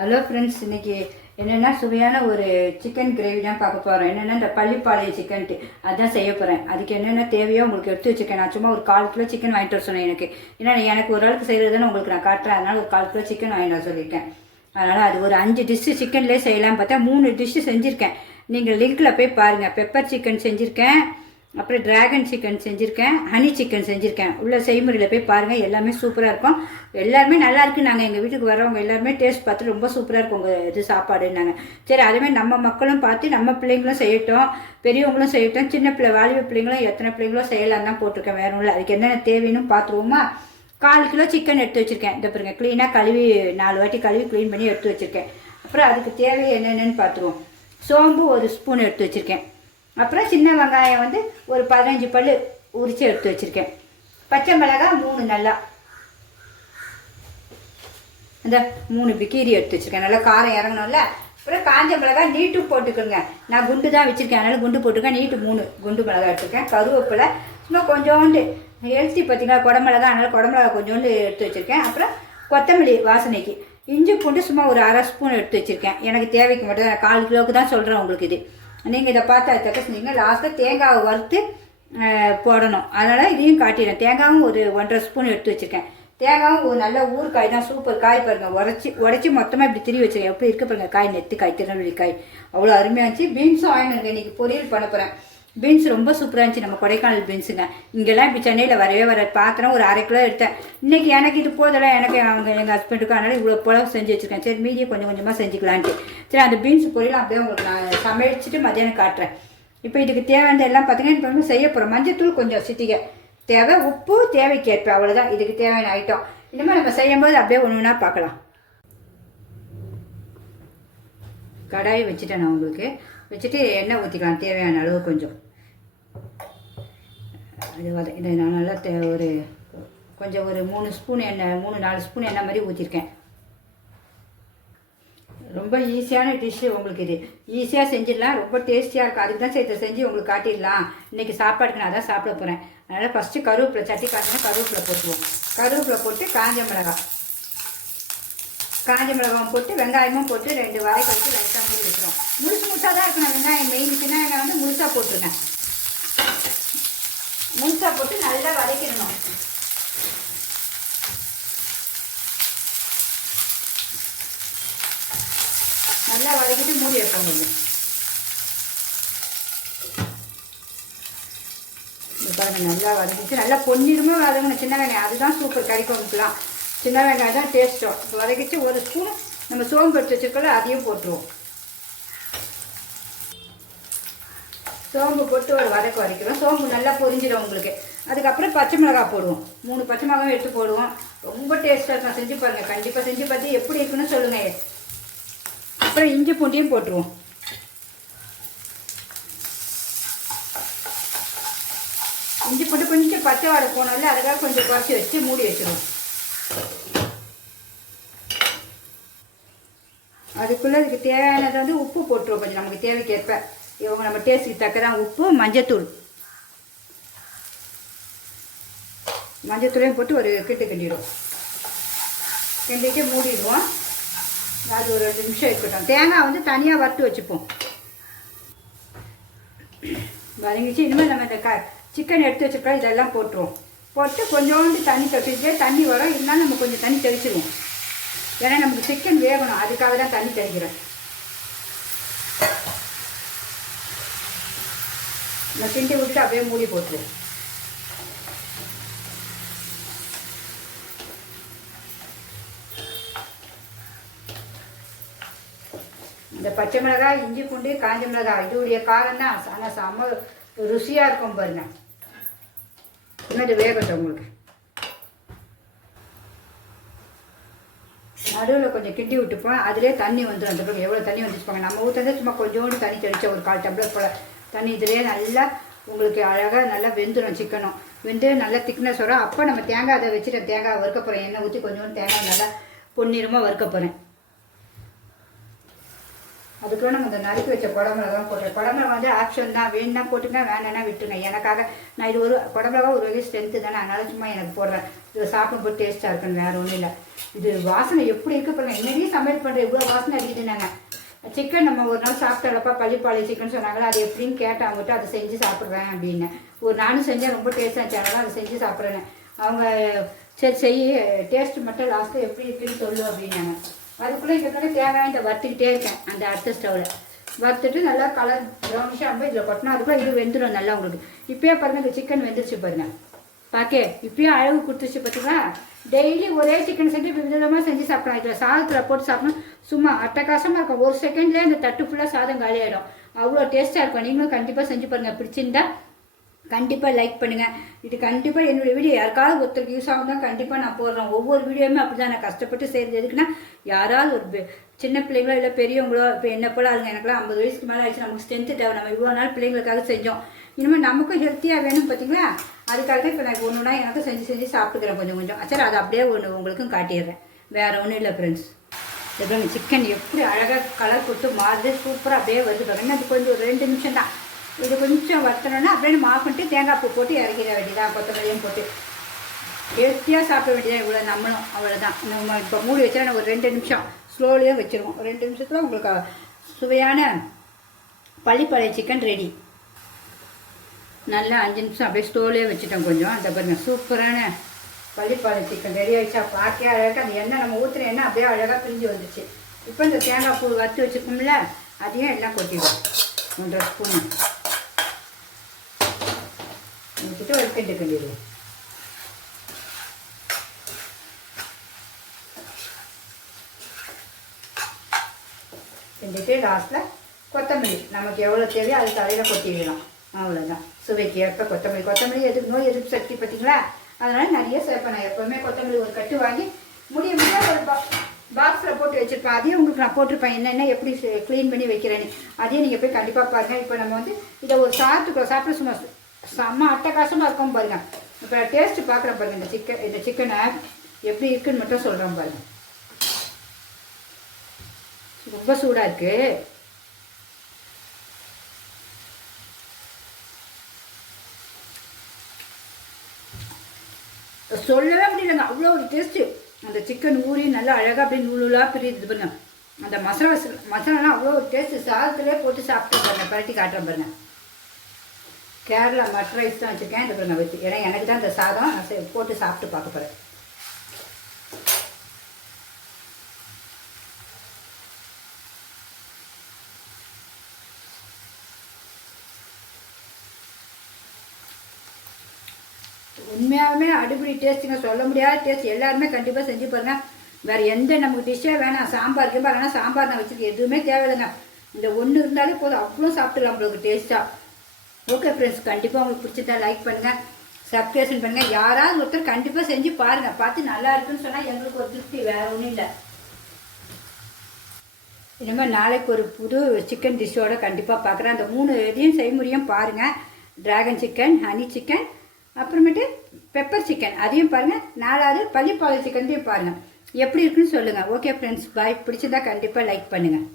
Hello friends, இன்னைக்கு என்னென்னா சுவையான ஒரு சிக்கன் கிரேவி தான் பார்க்க போகிறோம். என்னென்னா இந்த பள்ளிப்பாளைய சிக்கன்ட்டு அதுதான் செய்ய போகிறேன். அதுக்கு என்னென்ன தேவையோ உங்களுக்கு எடுத்து வச்சுருக்கேன். நான் சும்மா ஒரு 1/4 கிலோ சிக்கன் வாங்கிட்டு வர சொன்னேன். ஏன்னா எனக்கு ஒரு ஆளுக்கு செய்கிறதுன்னு உங்களுக்கு நான் காட்டுறேன். அதனால் ஒரு 1/4 கிலோ சிக்கன் வாங்கிட்டு வர சொல்லியிருக்கேன். அதனால் அது ஒரு 5 டிஷ்ஷு சிக்கன்லேயே செய்யலாம் பார்த்தா 3 டிஷ்ஷு செஞ்சுருக்கேன். நீங்கள் லிங்க்கில் போய் பாருங்கள். பெப்பர் சிக்கன் செஞ்சுருக்கேன், அப்புறம் டிராகன் சிக்கன் செஞ்சுருக்கேன், ஹனி சிக்கன் செஞ்சுருக்கேன். உள்ள செய்முறையில் போய் பாருங்கள். எல்லாமே சூப்பராக இருக்கும். எல்லாருமே நல்லா இருக்குது. நாங்கள் எங்கள் வீட்டுக்கு வரவங்க எல்லாருமே டேஸ்ட் பார்த்து ரொம்ப சூப்பராக இருக்கும் உங்கள் இது சாப்பாடுன்னாங்க. சரி, அதுமாதிரி நம்ம மக்களும் பார்த்து நம்ம பிள்ளைங்களும் செய்யட்டும், பெரியவங்களும் செய்யட்டும், சின்ன பிள்ளை வாலிப பிள்ளைங்களும் எத்தனை பிள்ளைங்களும் செய்யலாம் தான் போட்டிருக்கேன். வேற ஒன்றும் இல்லை. அதுக்கு என்னென்ன தேவைன்னு பார்த்துருவோமா? 1/4 கிலோ சிக்கன் எடுத்து வச்சுருக்கேன். இந்த பாருங்க, க்ளீனாக கழுவி 4 வாட்டி கழுவி க்ளீன் பண்ணி எடுத்து வச்சுருக்கேன். அப்புறம் அதுக்கு தேவை என்னென்னு பார்த்துருவோம். சோம்பு 1 ஸ்பூன் எடுத்து வச்சுருக்கேன். அப்புறம் சின்ன வெங்காயம் ஒரு 15 பல் உரித்து எடுத்து வச்சுருக்கேன். பச்சை மிளகாய் 3 நல்லா இந்த 3 பிக்கீரி எடுத்து வச்சுருக்கேன். நல்லா காரம் இறங்கணும்ல. அப்புறம் காஞ்ச மிளகாய் நீட்டும் போட்டுக்கோங்க. நான் குண்டு தான் வச்சுருக்கேன், அதனால் குண்டு போட்டுருக்கேன். நீட்டு 3 குண்டு மிளகாய் எடுத்துருக்கேன். கருவேப்பிலை சும்மா கொஞ்சோண்டு ஹெல்த்தி பார்த்தீங்களா, குடமிளகா, அதனால் குடமிளகா கொஞ்சோண்டு எடுத்து வச்சுருக்கேன். அப்புறம் கொத்தமல்லி வாசனைக்கு. இஞ்சி பூண்டு சும்மா ஒரு 1/2 ஸ்பூன் எடுத்து வச்சுருக்கேன். எனக்கு தேவைக்கு மட்டும் தான், 1/4 கிலோவுக்கு தான் சொல்கிறேன் உங்களுக்கு. இது நீங்கள் இதை பார்த்து அது தக்க செஞ்சீங்க. லாஸ்ட்டாக தேங்காவை வறுத்து போடணும். அதனால் இதையும் காட்டிடுறேன். தேங்காயும் ஒரு 1/2 ஸ்பூன் எடுத்து வச்சுருக்கேன். தேங்காயும் ஒரு நல்ல ஊறுகாய் தான், சூப்பர் காய் பாருங்கள். உடச்சி மொத்தமாக இப்படி திரி வச்சுருக்கேன். எப்படி இருக்க பாருங்கள் காய், நெத்து காய், திருநெல்வேலி காய் அவ்வளோ அருமையாக இருந்துச்சு. பீன்ஸும் ஆயினுங்க. இன்றைக்கி பொரியல் பண்ண போகிறேன். பீன்ஸ் ரொம்ப சூப்பராக இருந்துச்சு. நம்ம கொடைக்கானல் பீன்ஸுங்க. இங்கெல்லாம் இப்படி சென்னையில் வரவே வர பார்க்குறேன். ஒரு 1/2 கிலோ எடுத்தேன். இன்றைக்கி எனக்கு இது போதெல்லாம் எனக்கு எங்கள் ஹஸ்பண்டுக்கும், அதனால் இவ்வளோ போல செஞ்சு வச்சுருக்கேன். சரி, மீதியை கொஞ்சம் கொஞ்சமாக செஞ்சுக்கலான்ட்டு. சரி, அந்த பீன்ஸ் பொரியல் அப்படியே உங்களுக்கு நான் சமைச்சிட்டு மத்தியானம் காட்டுறேன். இப்போ இதுக்கு தேவையான எல்லாம் பார்த்தீங்கன்னா இப்போ செய்ய போகிறோம். மஞ்சத்தூள் கொஞ்சம் சிட்டிகை தேவை, உப்பு தேவைக்கேற்ப, அவ்வளோதான் இதுக்கு தேவையான ஐட்டம். இனிமேல் நம்ம செய்யும்போது அப்படியே ஒன்று ஒன்றா பார்க்கலாம். கடாயை வச்சுட்டேன் நான் உங்களுக்கு. வச்சுட்டு எண்ணெய் ஊற்றிக்கலாம் தேவையான அளவு கொஞ்சம். அது இதை நான் நல்லா கொஞ்சம் ஒரு 3 ஸ்பூன் எண்ணெய், 3-4 ஸ்பூன் எண்ணெய் மாதிரி ஊற்றிருக்கேன். ரொம்ப ஈஸியான டிஷ்ஷு உங்களுக்கு. இது ஈஸியாக செஞ்சிடலாம், ரொம்ப டேஸ்டியாக இருக்கும். அதுக்கு தான் இதை செஞ்சு உங்களுக்கு காட்டிடலாம். இன்றைக்கி சாப்பாடுக்கு நான் தான் சாப்பிட போகிறேன். அதனால் ஃபஸ்ட்டு கருவேப்பிலை, சட்டி காட்டினா கருவேப்பிலை போட்டுருவோம். கருவேப்பிலை போட்டு காஞ்ச மிளகாவும் போட்டு வெங்காயமும் போட்டு 2 வாய் கழிச்சு லைட்டாக மூடி வச்சுருவோம். முழுசாக தான் இருக்கணும் வெங்காயம். மெயின் சின்ன வெங்காயம் முழுசாக போட்டுருக்கேன். முழுசாக போட்டு நல்லா வதக்கிடணும். நல்லா வதக்கிட்டு மூடி வைப்போம். பாருங்கள், நல்லா வதக்கிட்டு நல்லா பொன்னிடுமே வதங்கணும் சின்ன வெங்காயம். அதுதான் சூப்பர் கறி குழம்புலாம். சின்ன வெங்காயம் தான் டேஸ்ட்டும். வதக்கிட்டு 1 ஸ்பூன் நம்ம சோம்பு எடுத்து வச்சுருக்கோம், அதையும் போட்டுருவோம். சோம்பு போட்டு ஒரு வதக்கிறோம். சோம்பு நல்லா பொரிஞ்சிடும் உங்களுக்கு. அதுக்கப்புறம் பச்சை மிளகாய் போடுவோம். 3 பச்சை மிளகாயும் எடுத்து போடுவோம். ரொம்ப டேஸ்ட்டாக இருக்கும். செஞ்சு பாருங்கள். கண்டிப்பாக செஞ்சு பார்த்து எப்படி இருக்குன்னு சொல்லுங்கள். அப்புறம் இஞ்சி பூண்டையும் போட்டுருவோம். இஞ்சி பூண்டு கொஞ்சம் பச்சை வாடை போனோம்ல, அதுக்காக கொஞ்சம் குறைச்சி வச்சு மூடி வச்சுருவோம். அதுக்குள்ளே இதுக்கு தேவையானதை உப்பு போட்டுருவோம். கொஞ்சம் நமக்கு தேவைக்கேற்ப, இவங்க நம்ம டேஸ்ட்டுக்கு தக்கதான் உப்பு, மஞ்சத்தூளையும் போட்டு ஒரு கிண்டிடுவோம். கிண்டிட்டு மூடிடுவோம். அது ஒரு 2 நிமிஷம் இருக்கட்டும். தேங்காய் தனியாக வறுத்து வச்சுப்போம். வதங்கிச்சு. இனிமேல் நம்ம இந்த சிக்கன் எடுத்து வச்சுருக்கோம், இதெல்லாம் போட்டுருவோம். போட்டு கொஞ்சோண்டு தண்ணி தெளிச்சுட்டு, தண்ணி வரும் இருந்தாலும் நம்ம கொஞ்சம் தண்ணி தெளிச்சிடுவோம். ஏன்னா நமக்கு சிக்கன் வேகணும், அதுக்காக தான் தண்ணி தெளிக்கிறேன். நம்ம கிண்டி விட்டுட்டு அப்படியே மூடி போட்டுருவோம். இந்த பச்சை மிளகாய், இஞ்சி பூண்டு, காஞ்ச மிளகாய் இதோடைய காரம் தான். ஆனால் செம்ம ருசியாக இருக்கும் பாருங்க. இன்னும் இது வேகட்டும் உங்களுக்கு. நடுவில் கொஞ்சம் கிண்டி விட்டுப்போம். அதிலே தண்ணி வந்துடும். அந்த பக்கம் எவ்வளோ தண்ணி வந்துச்சுப்பாங்க. நம்ம ஊற்றுறது சும்மா கொஞ்சோண்டு தண்ணி தெளிச்சா ஒரு 1/4 டம்ளர் போல் தண்ணி. இதிலே நல்லா உங்களுக்கு அழகாக நல்லா வெந்துடும். சிக்கனும் வெந்து நல்லா திக்னஸ் வரும். அப்போ நம்ம தேங்காய் அதை வச்சுட்டு தேங்காய் வறுக்க போகிறேன். எண்ணெய் ஊற்றி கொஞ்சோண்டு தேங்காய் நல்லா பொன்னிறமாக வறுக்க போகிறேன். அதுக்குள்ள நம்ம இந்த நறுக்கி வச்ச குடமிளகா போட்டுறேன். குடமிளகா வந்து ஆப்ஷன் தான், வேணும்னா போட்டுங்க, வேணான்னா விட்டுருங்க. எனக்காக நான் இது ஒரு குடமிளகா ஒரு வகை ஸ்ட்ரென்த்து தானே, அதனால சும்மா எனக்கு போடுறேன். இது சாப்பிடும்போது டேஸ்ட்டாக இருக்குன்னு வேறு ஒன்றும் இல்லை. இது வாசனை எப்படி இருக்குது பாருங்க. இன்னைக்கு சமையல் பண்ணுற இவ்வளோ வாசனை அடிக்குதுனாங்க. சிக்கன் நம்ம ஒரு நாள் சாப்பிட்டாலப்பா பள்ளிப்பாளைய சிக்கன் சொன்னாங்களா, அது எப்படின்னு கேட்டேன் அவங்ககிட்ட. அதை செஞ்சு சாப்பிட்றேன் அப்படின்னு. ஒரு நானும் செஞ்சேன், ரொம்ப டேஸ்ட்டாக இருந்துச்சு, அதை செஞ்சு சாப்பிட்றேன்னு. அவங்க சரி செய்ய, டேஸ்ட்டு மட்டும் லாஸ்ட்டில் எப்படி இருக்குன்னு சொல்லு அப்படின்னாங்க. அதுக்குள்ளே இதுக்குள்ளே தேவையான இந்த வறுத்துக்கிட்டே இருக்கேன். அந்த அடுத்த ஸ்டவ்வில் வறுத்துட்டு நல்லா கலர் ப்ரௌனிஷாக ரொம்ப இதில் கொட்டினா அதுக்குள்ளே இது வெந்துடும் நல்லா உங்களுக்கு. இப்போயே பாருங்கள் இந்த சிக்கன் வெந்துருச்சு பாருங்கள். பாக்கே இப்பயே அளவு கொடுத்துச்சு பார்த்தீங்களா. டெய்லி ஒரே சிக்கன் செஞ்சு விதவிதமாக செஞ்சு சாப்பிடலாம். இதில் சாதத்தில் போட்டு சாப்பிடணும், சும்மா அட்டகாசமாக இருக்கும். ஒரு செகண்ட்லேயே அந்த தட்டு ஃபுல்லாக சாதம் காலியாகிடும். அவ்வளோ டேஸ்ட்டாக இருக்கும். நீங்களும் கண்டிப்பாக செஞ்சு பாருங்கள். பிடிச்சிருந்தா கண்டிப்பாக லைக் பண்ணுங்கள். இது கண்டிப்பாக என்னுடைய வீடியோ யாருக்காவது ஒருத்தருக்கு யூஸ் ஆகும் தான் கண்டிப்பாக நான் போடுறேன். ஒவ்வொரு வீடியோவுமே அப்படி தான் நான் கஷ்டப்பட்டு செய்கிறது. எதுக்குன்னா யாராவது ஒரு சின்ன பிள்ளைங்களோ இல்லை பெரியவங்களோ, இப்போ என்ன போல ஆளுங்க, எனக்குலாம் 50 வயசுக்கு மேலே ஆயிடுச்சு, நமக்கு ஸ்ட்ரென்த்து தேவை. நம்ம இவ்வளோ நாள் பிள்ளைங்களுக்காக செஞ்சோம், இனிமேல் நமக்கும் ஹெல்த்தியாக வேணும் பார்த்தீங்களா. அதுக்காக தான் இப்போ நான் ஒன்றுனா எனக்கும் செஞ்சு சாப்பிட்டுக்கிறேன் கொஞ்சம் கொஞ்சம். சரி அதை அப்படியே ஒன்று உங்களுக்கும் காட்டிடுறேன். வேறு ஒன்றும் இல்லை ஃப்ரெண்ட்ஸ். இதுங்க சிக்கன் எப்படி அழகாக கலர் கொடுத்து மாறுது, சூப்பராக அப்படியே வருது பாருங்க. அது கொஞ்சம் ஒரு 2 நிமிஷம் தான். இது கொஞ்சம் வறுத்தணுன்னா அப்படியே மாவு பண்ணிட்டு தேங்காய் பூ போட்டு இறக்கிட வேண்டியதான், கொத்தமல்லியும் போட்டு ஹெல்த்தியாக சாப்பிட வேண்டியதான். இவ்வளோ நம்மளும் அவ்வளோதான். நம்ம இப்போ மூடி வச்சா ஒரு 2 நிமிஷம் ஸ்லோலியாக வச்சுருவோம். 2 நிமிஷத்தில் உங்களுக்கு சுவையான பள்ளிப்பாளைய சிக்கன் ரெடி. நல்லா 5 நிமிஷம் அப்படியே ஸ்லோலியாக வச்சுட்டோம் கொஞ்சம். அந்த பாருங்க சூப்பரான பள்ளிப்பாளைய சிக்கன் ரெடி ஆகிடுச்சா. பார்க்கவே அழகாக அந்த எண்ணெய் நம்ம ஊற்றுற எண்ணெய் அப்படியே அழகாக பிரிஞ்சு வந்துச்சு. இப்போ இந்த தேங்காய் பூ வறுத்து வச்சுருக்கோம்ல, அதையும் எல்லாம் கொட்டிடுவோம். 1.5 ஸ்பூன் ஊற்றிட்டு ஒரு கிண்டு கிண்டிடுவோம். கிண்டிட்டு லாஸ்ட்டில் கொத்தமல்லி நமக்கு எவ்வளோ தேவையோ அது தலையில் கொட்டிடலாம். அவ்வளோதான். சுவைக்கு ஏற்ப கொத்தமல்லி நோய் எதிர்ப்பு சக்தி பார்த்தீங்களா, அதனால் நிறைய சேர்ப்பேன். நான் எப்போவுமே கொத்தமல்லி ஒரு கட்டு வாங்கி முடிய ஒரு பாக்ஸில் போட்டு வச்சுருப்பேன். அதையும் உங்களுக்கு நான் போட்டிருப்பேன் என்னென்ன எப்படி க்ளீன் பண்ணி வைக்கிறேன்னு. அதையும் நீங்கள் போய் கண்டிப்பாக பாருங்கள். இப்போ நம்ம வந்து இதை ஒரு சாப்பிட்டு சும்மா செம்ம அட்டகாசமாக இருக்கும் பாருங்கள். இப்போ டேஸ்ட்டு பார்க்குறேன் பாருங்கள். இந்த சிக்கனை எப்படி இருக்குன்னு மட்டும் சொல்கிறேன் பாருங்கள். ரொம்ப சூடாக இருக்குது. சொல்லவே முடியலங்க, அவ்வளோ ஒரு டேஸ்ட்டு. அந்த சிக்கன் ஊறி நல்லா அழகாக அப்படியே நூலாக பிரியுது பாருங்க. அந்த மசாலாலாம் அவ்வளோ ஒரு டேஸ்ட்டு. சாதத்துலேயே போட்டு சாப்பிட்டு பாருங்க. பரட்டி காட்டுறேன் பாருங்க. கேரளா மட் ரைஸ் தான் வச்சுருக்கேன். இந்த பாருங்க வச்சு, ஏன்னா எனக்கு தான் இந்த சாதம் நான் போட்டு சாப்பிட்டு பார்க்க போகிறேன். உண்மையாகவே அடிப்படை டேஸ்ட்டுங்க, சொல்ல முடியாத டேஸ்ட். எல்லாருமே கண்டிப்பாக செஞ்சு பாருங்கள். வேறு எந்த நமக்கு டிஷ்ஷே வேணாம். சாம்பார் கிம்பார் வேணால் சாம்பார் நான் வச்சுருக்கேன், எதுவுமே தேவையில்லைங்க. இந்த ஒன்று இருந்தாலே போதும், அவ்வளோ சாப்பிட்டுலாம் நம்மளுக்கு டேஸ்ட்டாக. ஓகே ஃப்ரெண்ட்ஸ், கண்டிப்பாக உங்களுக்கு பிடிச்சதா லைக் பண்ணுங்கள், சப்ஸ்கிரைப் பண்ணுங்கள். யாராவது ஒருத்தர் கண்டிப்பாக செஞ்சு பாருங்கள். பார்த்து நல்லா இருக்குன்னு சொன்னால் எங்களுக்கு ஒரு திருப்தி, வேறு ஒன்றும் இல்லை. இனிமேல் நாளைக்கு ஒரு புது சிக்கன் டிஷ்ஷோட கண்டிப்பாக பார்க்குறேன். அந்த 3 இதையும் செய்முறையும் பாருங்கள். டிராகன் சிக்கன், ஹனி சிக்கன், அப்புறமேட்டு பெப்பர் சிக்கன் அதையும் பாருங்கள். 4வது பள்ளிப்பாளைய சிக்கன்டையும் பாருங்கள். எப்படி இருக்குன்னு சொல்லுங்கள். ஓகே ஃப்ரெண்ட்ஸ், பாய். பிடிச்சிருந்தா கண்டிப்பாக லைக் பண்ணுங்கள்.